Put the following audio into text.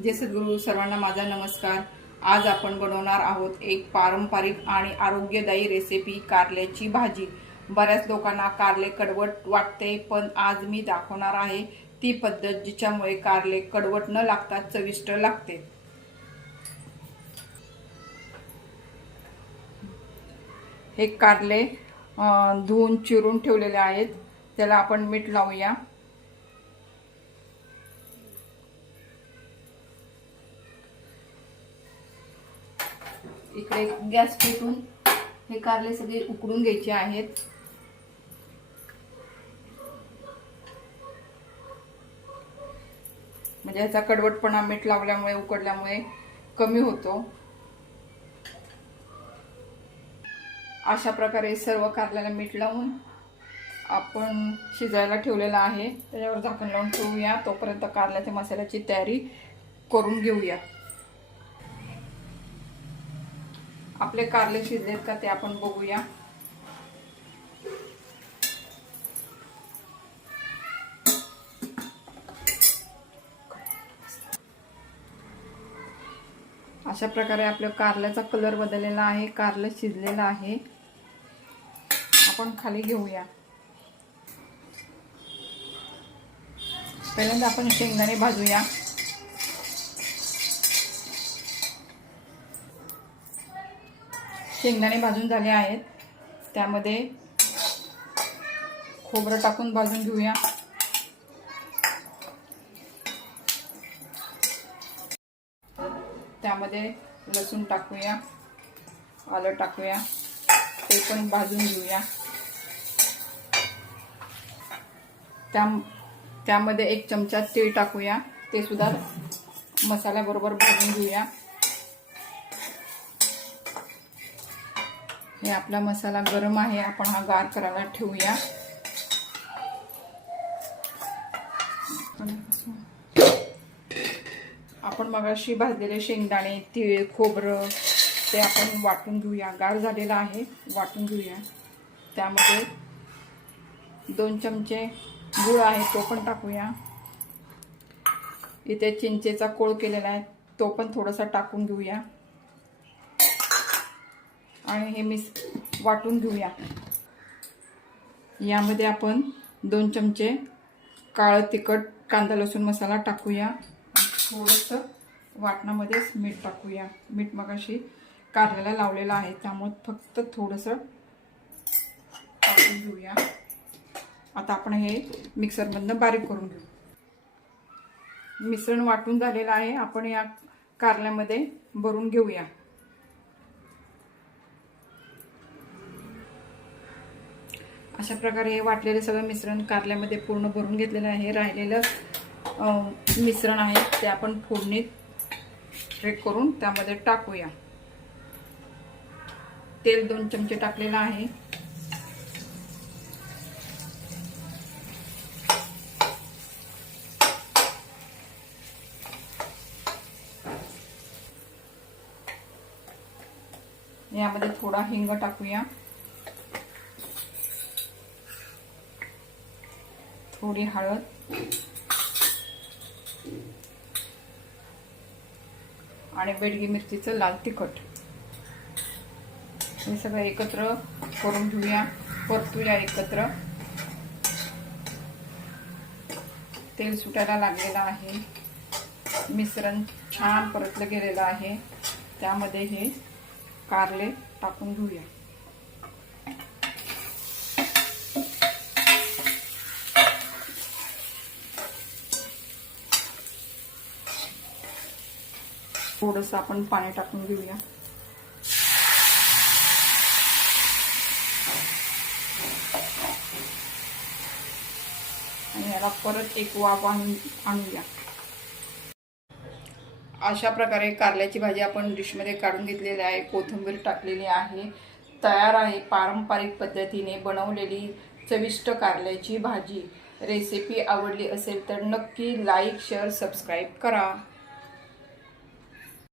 जय सद्गुरू सर्वांना माझा नमस्कार. आज आपण बनवणार आहोत एक पारंपरिक आणि आरोग्यदायी रेसिपी कारल्याची भाजी. बऱ्याच लोकांना कारले कडवट वाटते पण आज मी दाखवणार आहे ती पद्धत जिच्यामुळे कारले कडवट न लागता चविष्ट लागते. हे कारले धुवून चिरून ठेवलेले आहेत. त्याला आपण मीठ लावूया. इकडे गॅस पेटून हे कारले सगळे उकडून घ्यायचे आहेत. म्हणजे याचा कडवटपणा मीठ लावल्यामुळे उकडल्यामुळे कमी होतो. अशा प्रकारे सर्व कारल्याला मीठ लावून आपण शिजायला ठेवलेला आहे. त्याच्यावर झाकण लावून ठेवूया. तोपर्यंत कारल्याच्या मसाल्याची तयारी करून घेऊया. आपले कारले शिजलेत का ते आपण बघूया. अशा प्रकारे आपल्या कारल्याचा कलर बदललेला आहे कारलं शिजलेलं आहे. आपण खाली घेऊया. पहिल्यांदा आपण शेंगदाणे भाजूया. शेंगदाणे भाजून झाले आहेत. त्यामध्ये खोबरं टाकून भाजून घेऊया. त्यामध्ये लसूण टाकूया आलं टाकूया ते पण भाजून घेऊया. त्या त्यामध्ये एक चमचा तीळ टाकूया ते सुद्धा मसाल्याबरोबर भाजून घेऊया. हे आपला मसाला गरम आहे आपण हा गार करायला ठेवूया. आपण मगाशी भाजलेले शेंगदाणे तीळ खोबरं ते आपण वाटून घेऊया. गार झालेला आहे वाटून घेऊया. त्यामध्ये दोन चमचे गूळ आहे तो पण टाकूया. इथे चिंचेचा कोळ केलेला आहे तो पण थोडासा टाकून घेऊया. आणि हे मिस वाटून घेऊया. यामध्ये आपण दोन चमचे काळं तिखट कांदा लसूण मसाला टाकूया. थोडंसं वाटणामध्येच मीठ टाकूया. मीठ मगाशी कारल्याला लावलेलं आहे त्यामुळे फक्त थोडंसं टाकून घेऊया. आता आपण हे मिक्सरमधनं बारीक करून घेऊ. मिश्रण वाटून झालेलं आहे. आपण या कारल्यामध्ये भरून घेऊया. अशा प्रकारे हे वाटलेलं सगळं मिश्रण कारल्यामध्ये पूर्ण भरून घेतलेलं आहे. राहिलेलं मिश्रण आहे ते आपण फोडणीत ट्रेक करून त्यामध्ये टाकूया. तेल दोन चमचे टाकलेलं आहे. यामध्ये थोडा हिंग टाकूया. थोडी हळद. आणि बेडगी मिरचीचं लाल तिखट. हे सगळं एकत्र करून घेऊया. परतूया एकत्र. तेल सुटायला लागलेलं आहे. मिश्रण छान परतलं गेलेलं आहे. त्यामध्ये हे कारले टाकून घेऊया. थोडंसं आपण पाणी टाकून घेऊया. आणि याला परत एक वाफ आणून आणूया. अशा प्रकारे कारल्याची भाजी आपण डिशमध्ये काढून घेतलेली आहे कोथिंबीर टाकलेली आहे. तयार आहे पारंपरिक पद्धतीने बनवलेली चविष्ट कारल्याची भाजी. रेसिपी आवडली असेल तर नक्की लाईक शेअर सबस्क्राईब करा.